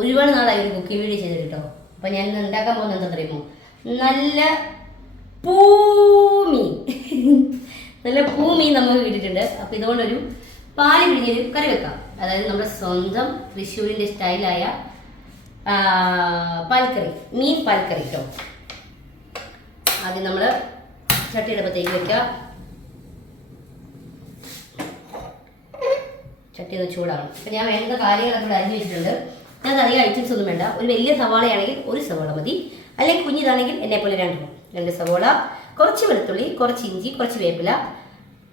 ഒരുപാട് നാളായി ഒരു കുക്കിംഗ് വീഡിയോ ചെയ്ത് കേട്ടോ. അപ്പം ഞാൻ ഇന്ന് ഉണ്ടാക്കാൻ പോകുന്നത് എന്താ പറയുമോ, നല്ല പൂമീൻ നല്ല പൂമീൻ നമുക്ക് കിട്ടിയിട്ടുണ്ട്. അപ്പം ഇതുകൊണ്ടൊരു പാല് പിഴിഞ്ഞൊരു കറി വെക്കാം. അതായത് നമ്മുടെ സ്വന്തം തൃശ്ശൂരിൻ്റെ സ്റ്റൈലായ പാൽക്കറി, മീൻ പാൽക്കറി കേട്ടോ. ആദ്യം നമ്മൾ ചട്ടിയെടുപ്പത്തേക്ക് വെക്കാം. ചട്ടി ഒന്ന് ചൂടാണ്. അപ്പം ഞാൻ വേണ്ട കാര്യങ്ങളൊക്കെ ഇവിടെ അരിഞ്ഞു വെച്ചിട്ടുണ്ട്. ഞാൻ അധികം ഐറ്റംസ് ഒന്നും വേണ്ട. ഒരു വലിയ സവാളയാണെങ്കിൽ ഒരു സവാള മതി, അല്ലെങ്കിൽ കുഞ്ഞിതാണെങ്കിൽ എന്നെപ്പോലെ രണ്ട് സവാള, കുറച്ച് വെളുത്തുള്ളി, കുറച്ച് ഇഞ്ചി, കുറച്ച് വേപ്പില,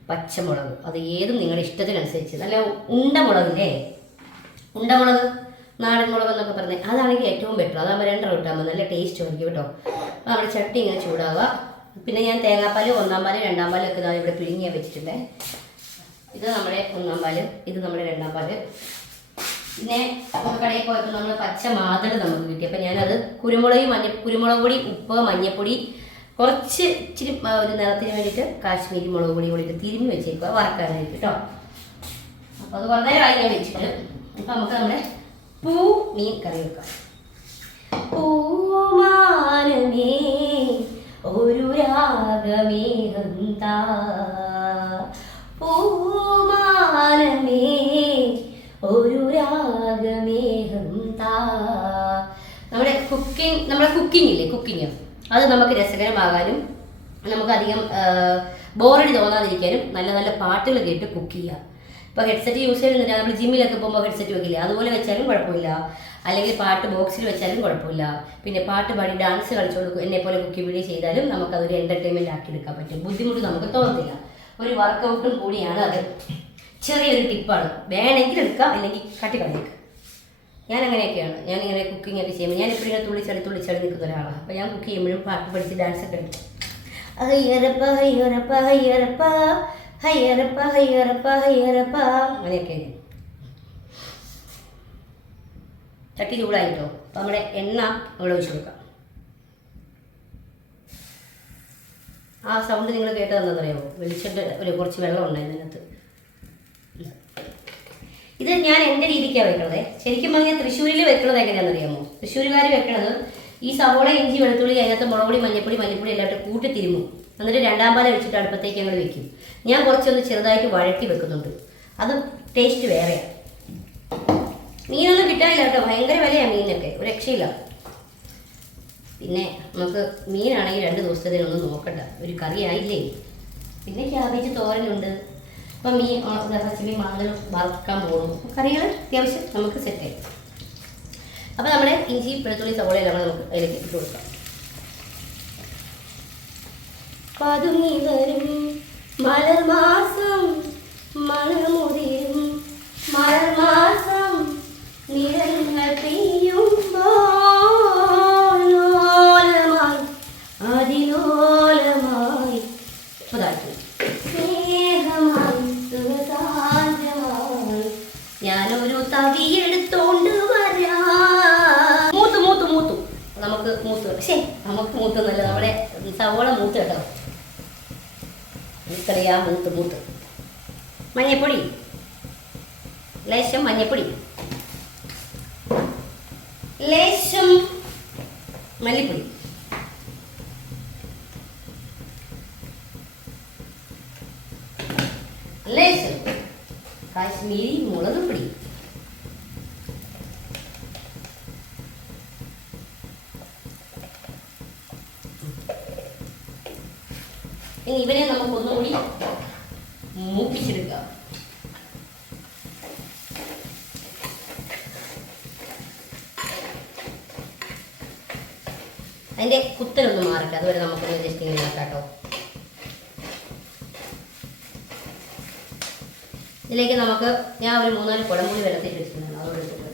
പച്ചമുളക്. അത് ഏതും നിങ്ങളുടെ ഇഷ്ടത്തിനനുസരിച്ച്. നല്ല ഉണ്ടമുളകില്ലേ, ഉണ്ടമുളക്, നാടൻ മുളക് എന്നൊക്കെ പറഞ്ഞാൽ അതാണെങ്കിൽ ഏറ്റവും ബെറ്റർ. അതാകുമ്പോൾ 2 ഇട്ടാകുമ്പോൾ നല്ല ടേസ്റ്റ് ആയിരിക്കും കേട്ടോ. അപ്പോൾ നമ്മുടെ ചട്ടി ഇങ്ങനെ ചൂടാവുക. പിന്നെ ഞാൻ തേങ്ങാപ്പാൽ, 1-ാം പാല്, 2-ാം പാലൊക്കെ ഇതാ ഇവിടെ പിഴിഞ്ഞ് വെച്ചിട്ടുണ്ട്. ഇത് നമ്മുടെ 1-ാം പാല്, ഇത് നമ്മുടെ 2-ാം പാല്. പിന്നെ കടയിൽ പോയപ്പോൾ നമ്മൾ പച്ച മാതള നമുക്ക് കിട്ടി. അപ്പം ഞാനത് കുരുമുളക് പൊടി, ഉപ്പ്, മഞ്ഞൾപ്പൊടി, കുറച്ച് ഇച്ചിരി ഒരു നിറത്തിന് വേണ്ടിയിട്ട് കാശ്മീരി മുളക് പൊടി കൂടിയിട്ട് തിരിഞ്ഞ് വെച്ചേക്കുക വറക്കാനായിട്ട് കേട്ടോ. അപ്പോൾ അത് വളരെ ഞാൻ വെച്ചിട്ട് അപ്പം നമുക്ക് നമ്മുടെ മീൻ കറി വെക്കാം. പൂമാനമേ ഒരു രാഗമേഘം താ, പൂമാനമേ ഒരു രാഗമേഘം താ. നമ്മുടെ കുക്കിംഗ് ഇല്ലേ, കുക്കിങ് അത് നമുക്ക് രസകരമാകാനും നമുക്കധികം ബോറടി തോന്നാതിരിക്കാനും നല്ല നല്ല പാട്ടുകൾ കേട്ട് കുക്ക് ചെയ്യുക. ഇപ്പോൾ ഹെഡ്സെറ്റ് യൂസ് ചെയ്യുന്നില്ല, നമ്മൾ ജിമ്മിലൊക്കെ പോകുമ്പോൾ ഹെഡ്സെറ്റ് വെക്കില്ല, അതുപോലെ വെച്ചാലും കുഴപ്പമില്ല. അല്ലെങ്കിൽ പാട്ട് ബോക്സിൽ വെച്ചാലും കുഴപ്പമില്ല. പിന്നെ പാട്ട് പാടി ഡാൻസ് കളിച്ചോളൂ എന്നെപ്പോലെ കുക്കിംഗ് വീഡിയോ ചെയ്താലും നമുക്കതൊരു എൻ്റർടൈൻമെൻറ്റ് ആക്കി എടുക്കാൻ പറ്റും. ബുദ്ധിമുട്ട് നമുക്ക് തോന്നത്തില്ല. ഒരു വർക്കൗട്ടും കൂടിയാണ് അത്. ചെറിയൊരു ടിപ്പാണ്, വേണമെങ്കിൽ എടുക്കാം, അല്ലെങ്കിൽ കട്ടിക്കളഞ്ഞേക്കാം. ഞാൻ അങ്ങനെയൊക്കെയാണ്. ഞാനിങ്ങനെ കുക്കിംഗ് ഒക്കെ ചെയ്യുമ്പോൾ ഞാൻ എപ്പോഴും തുള്ളിച്ചടി നിൽക്കുന്ന ഒരാളാണ്. അപ്പോൾ ഞാൻ കുക്ക് ചെയ്യുമ്പോഴും പാട്ട് പഠിച്ച് ഡാൻസ് ഒക്കെ എടുക്കും. ഹയ്യറപ്പ ഹയ്യറപ്പ ഹയ്യറപ്പ ഹയ്യറപ്പ ഹയ്യറപ്പ ഹയ്യറപ്പ അങ്ങനെയൊക്കെ. ചട്ടി ചൂടായിട്ടോ. അപ്പോൾ നമ്മുടെ എണ്ണ നമ്മൾ ഒഴിച്ചു കൊടുക്കാം. ആ സൗണ്ട് നിങ്ങൾ കേട്ടതെന്താണെന്ന് അറിയാമോ? വെളിച്ചെണ്ണ കുറച്ച് വെള്ളം ഉണ്ടായിരുന്നു അതിനകത്ത്. ഇത് ഞാൻ എൻ്റെ രീതിക്കാണ് വെക്കണത്. ശരിക്കും പറഞ്ഞാൽ തൃശ്ശൂരിൽ വെക്കണത് എങ്ങനെയാണെന്ന് അറിയാമോ? തൃശ്ശൂരുകാർ വെക്കണത് ഈ സവോള, ഇഞ്ചി, വെളുത്തുള്ളി, അതിനകത്ത് മുളകുപൊടി, മല്ലിപ്പൊടി എല്ലാവരും കൂട്ടി തിരുമും. എന്നിട്ട് 2-ാം പാല വെച്ചിട്ട് അടുപ്പത്തേക്ക് ഞങ്ങൾ വെക്കും. ഞാൻ കുറച്ചൊന്ന് ചെറുതായിട്ട് വഴറ്റി വെക്കുന്നുണ്ട്. അത് ടേസ്റ്റ് വേറെയാണ്. മീനൊന്നും കിട്ടാനില്ല കേട്ടോ, ഭയങ്കര വിലയാണ് മീനൊക്കെ, ഒരു രക്ഷയില്ല. പിന്നെ നമുക്ക് മീനാണെങ്കിൽ 2 ദിവസത്തിനൊന്നും നോക്കണ്ട, ഒരു കറി ആയില്ലേ. പിന്നെ ക്യാബേജ് തോരനുണ്ട്. അപ്പം പച്ചമീൻ മാതളം വറുക്കാൻ പോകുന്നു. കറികൾ അത്യാവശ്യം നമുക്ക് സെറ്റായി. അപ്പോൾ നമ്മുടെ ഇഞ്ചി, വെളുത്തുള്ളി, സവോള എല്ലാം നമുക്ക് അതിലേക്ക് ഇട്ട് കൊടുക്കാം. പതുങ്ങി വരും മലർമാസം മണമുതിരും മലർമാസം നിറങ്ങൾ പെയ്യുമ്പോൾ ലോലമായി അതിലോലമായി സ്നേഹമായി സുഖസാന്ദ്രമായി ഞാനൊരു തവിയെടുത്തോണ്ട് വരാം. മൂത്തു നമുക്ക് പക്ഷേ നമുക്ക് മൂത്തൊന്നുമല്ല, നമ്മുടെ സവോള മൂത്ത് കേട്ടോ. എനിക്കറിയാ മൂത്ത്. മഞ്ഞപ്പൊടി, ലേശം മഞ്ഞപ്പൊടി, ലേശം മല്ലിപ്പൊടി, ലേശം കാശ്മീരി മുളക് പൊടി, ഇനി ഇവനെ നമുക്കൊന്നുകൂടി മൂപ്പിച്ചെടുക്കുക. അതിൻ്റെ കുത്തലൊന്നും മാറട്ടെ, അതുവരെ നമുക്കൊന്ന് ജസ്റ്റ് ഇങ്ങനെ ആക്കാട്ടോ. ഇതിലേക്ക് നമുക്ക് ഞാൻ ഒരു 3-4 കുടംപുളി വെള്ളത്തിൽ വെച്ചിട്ടുണ്ടായിരുന്നു, അതോടെ എടുത്തിട്ട്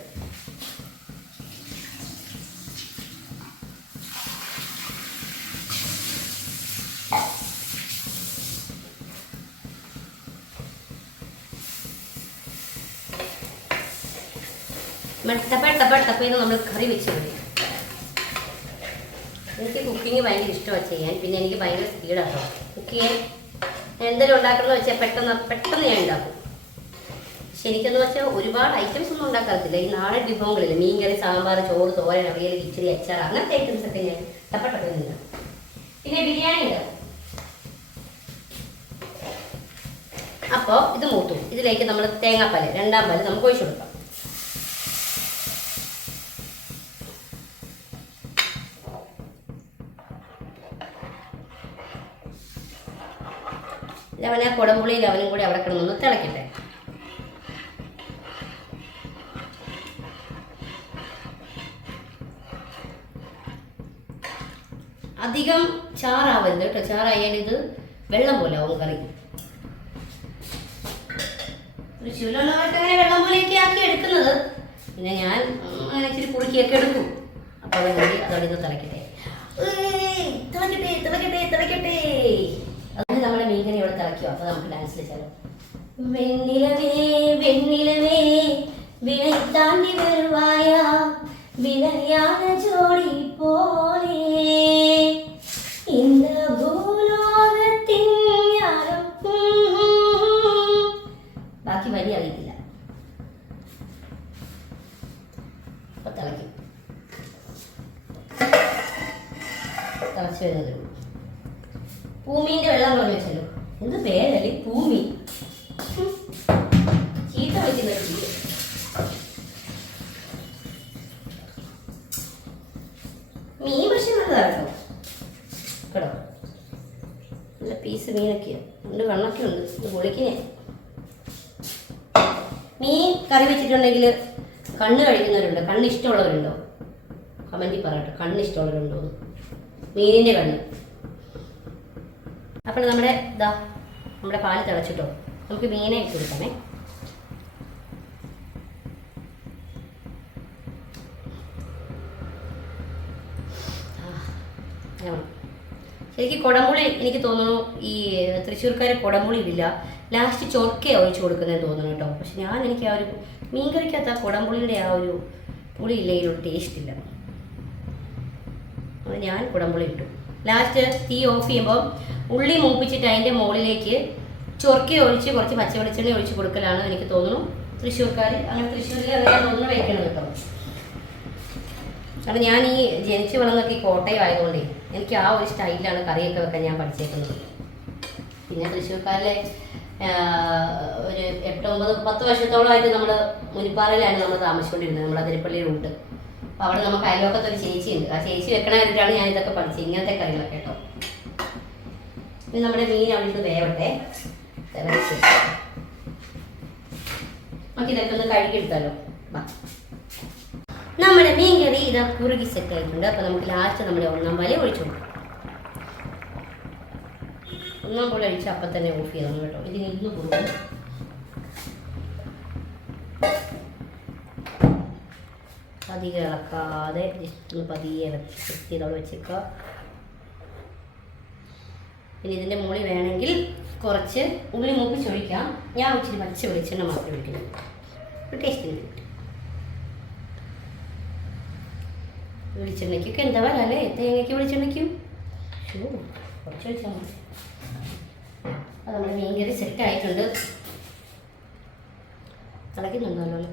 ടപ്പേന്ന് നമ്മൾ കറി വെച്ച് കഴിയും. എനിക്ക് കുക്കിംഗ് ഭയങ്കര ഇഷ്ടമാണ് ചെയ്യാൻ. പിന്നെ എനിക്ക് ഭയങ്കര സ്പീഡാട്ടോ കുക്ക് ചെയ്യാൻ. എന്തെങ്കിലും ഉണ്ടാക്കണമെന്ന് വെച്ചാൽ പെട്ടെന്ന് ഞാൻ ഉണ്ടാക്കും. എനിക്കെന്ന് വെച്ചാൽ ഒരുപാട് ഐറ്റംസ് ഒന്നും ഉണ്ടാക്കാറില്ല. ഈ നാടൻ വിഭവങ്ങളില്ല, മീൻകറി, സാമ്പാർ, ചോറ്, തോരൻ, അവിയൽ, കിച്ചടി, അച്ചാർ, അങ്ങനത്തെ ഐറ്റംസ് ഒക്കെ ഞാൻ ടപ്പട്ടപ്പുണ്ട്. പിന്നെ ബിരിയാണി ഉണ്ടാവും. അപ്പോൾ ഇത് മൂത്തു. ഇതിലേക്ക് നമ്മൾ തേങ്ങാപ്പാൽ, രണ്ടാം പാൽ നമുക്ക് ഒഴിച്ചു കൊടുക്കാം. അവനെ കുടംപുളിയിൽ അവനും കൂടി അവിടെ കിടന്നൊന്ന് തിളക്കട്ടെ. അധികം ചാറാവരുത് കേട്ടോ. ചാറായാൽ ഇത് വെള്ളം പോലെ ആവും കറി. തൃശ്ശൂരിലുള്ളവർക്ക് അങ്ങനെ വെള്ളം പോലെയൊക്കെ ആക്കി എടുക്കുന്നത്. പിന്നെ ഞാൻ ഇച്ചിരി കുറുക്കിയൊക്കെ എടുക്കും. അപ്പോൾ അവൻ കൂടി അതോടെ ഇത് തിളക്കട്ടെ. തിളക്കട്ടെ തിളക്കട്ടെ തിളക്കട്ടെ. അത് നമ്മുടെ മീൻകറി ഇവിടെ തിളയ്ക്കും. അപ്പോൾ നമുക്ക് ഡാൻസ് കളിച്ചാലോ. വെണ്ണിലവേ വെണ്ണിലവേ വിളை താണ്ടി വരുവായ വിളയാന ജോഡി പോലെ இந்த ഭൂലോകത്തിൻ യാരം. ബാക്കി വരി അറിയില്ല. അപ്പൊ തിളയ്ക്കും. തിളച്ച് വരുന്നത് പൂമീൻ്റെ വെള്ളം പോലെ വെച്ചല്ലോ. എന്ത് പേരല്ലേ പൂമീൻ. ചീത്ത വെക്കുന്ന മീൻ പക്ഷെ നല്ലതാണ് കേട്ടോ. നല്ല പീസ് മീനൊക്കെയാണ്. ഉണ്ട്, വെള്ളമൊക്കെ ഉണ്ട്. ഇത് പൊളിക്കണേ. മീൻ കറി വെച്ചിട്ടുണ്ടെങ്കിൽ കണ്ണ് കഴിക്കുന്നവരുണ്ടോ? കണ്ണ് ഇഷ്ടമുള്ളവരുണ്ടോ? കമൻറ്റിൽ പറയട്ടെ, കണ്ണ് ഇഷ്ടമുള്ളവരുണ്ടോ? മീനിൻ്റെ കണ്ണ്. അപ്പോൾ നമ്മുടെ പാല് തിളച്ചിട്ടോ. നമുക്ക് മീനെ ഇട്ട് കൊടുക്കണേ. ശരിക്കും കുടംപുളി എനിക്ക് തോന്നുന്നു ഈ തൃശ്ശൂർക്കാർ കുടംപുളി ഇല്ല, ലാസ്റ്റ് ചൊർക്കയാണ് ഒഴിച്ചു കൊടുക്കുന്നതെന്ന് തോന്നുന്നു കേട്ടോ. പക്ഷെ എനിക്ക് ആ ഒരു മീൻകറിക്കകത്ത് ആ കുടംപുളിയുടെ ആ ഒരു പുളി ഇല്ലെങ്കിൽ ഒരു ടേസ്റ്റ് ഇല്ല. അത് ഞാൻ കുടംപുളി ഇട്ടു. ലാസ്റ്റ് തീ ഓഫ് ചെയ്യുമ്പോൾ ഉള്ളി മൂപ്പിച്ചിട്ട് അതിൻ്റെ മുകളിലേക്ക് ചൊർക്ക ഒഴിച്ച് കുറച്ച് പച്ച വെളിച്ചെണ്ണ ഒഴിച്ച് കൊടുക്കലാണ് എനിക്ക് തോന്നുന്നു തൃശ്ശൂർക്കാർ. അങ്ങനെ തൃശ്ശൂരിൽ അറിയാൻ തോന്നുന്നു വയ്ക്കണം കേട്ടോ. അപ്പം ഞാൻ ഈ ജനിച്ചു വളർന്നൊക്കെ ഈ കോട്ടയം ആയതുകൊണ്ടേ എനിക്ക് ആ ഒരു സ്റ്റൈലിലാണ് കറിയൊക്കെ വെക്കാൻ ഞാൻ പഠിച്ചേക്കുന്നത്. പിന്നെ തൃശ്ശൂർക്കാരിലെ ഒരു 8, 9, 10 വർഷത്തോളമായിട്ട് നമ്മൾ മുനിപ്പാറയിലാണ് നമ്മൾ താമസിച്ചുകൊണ്ടിരുന്നത്. നമ്മൾ അതിരപ്പള്ളി റൂട്ട്. അപ്പോൾ അവിടെ നമുക്ക് അയൽവക്കത്തൊരു ഒരു ചേച്ചിയുണ്ട്. ആ ചേച്ചി വെക്കണ കാര്യത്തിലാണ് ഞാൻ ഇതൊക്കെ പഠിച്ചത്, ഇങ്ങനത്തെ കറികളൊക്കെ കേട്ടോ. ഇനി നമ്മുടെ മീൻ അവിടെ നിന്ന് വേവട്ടെ. നമുക്ക് ഇതൊക്കെ ഒന്ന് കഴുകിയെടുത്താലോ. നമ്മുടെ മീൻ കറി ഇതാ കുറുകി സെറ്റ് ആയിട്ടുണ്ട്. അപ്പോൾ നമുക്ക് ലാസ്റ്റ് നമ്മുടെ 1-ാം പാല് ഒഴിച്ചു കൊടുക്കാം. 1-ാം പാല് ഒഴിച്ച് അപ്പം തന്നെ ഓഫ് ചെയ്യണം കേട്ടോ. ഇതിന് ഇന്ന് കൊടുക്കും. അധികം ഇളക്കാതെ ജസ്റ്റ് ഒന്ന് പതിയെ സെറ്റ് ചെയ്തവിടെ വെച്ചേക്കുക. പിന്നെ ഇതിൻ്റെ മുകളിൽ വേണമെങ്കിൽ കുറച്ച് ഉള്ളി മൂപ്പിച്ചൊഴിക്കാം. ഞാൻ ഇച്ചിരി പച്ച വെളിച്ചെണ്ണ മാത്രം ഒഴിക്കുന്നത് ഒരു ടേസ്റ്റിന് കിട്ടും. വെളിച്ചെണ്ണയ്ക്കൊക്കെ എന്താ വില അല്ലേ? തേങ്ങയ്ക്ക് വെളിച്ചെണ്ണയ്ക്കും കുറച്ച് ഒഴിച്ചാൽ മതി. അത് നമ്മുടെ മീൻകറി സെറ്റായിട്ടുണ്ട്. തിളയ്ക്കുന്നുണ്ടല്ലോ അല്ലേ?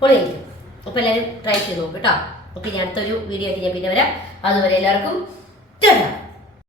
പൊളിയായിരിക്കും. അപ്പോൾ എല്ലാവരും ട്രൈ ചെയ്ത് നോക്കും കേട്ടോ. ഓക്കെ, ഞാൻ അടുത്തൊരു വീഡിയോ ആയിട്ട് ഞാൻ പിന്നെ വരാം. അതുവരെ എല്ലാവർക്കും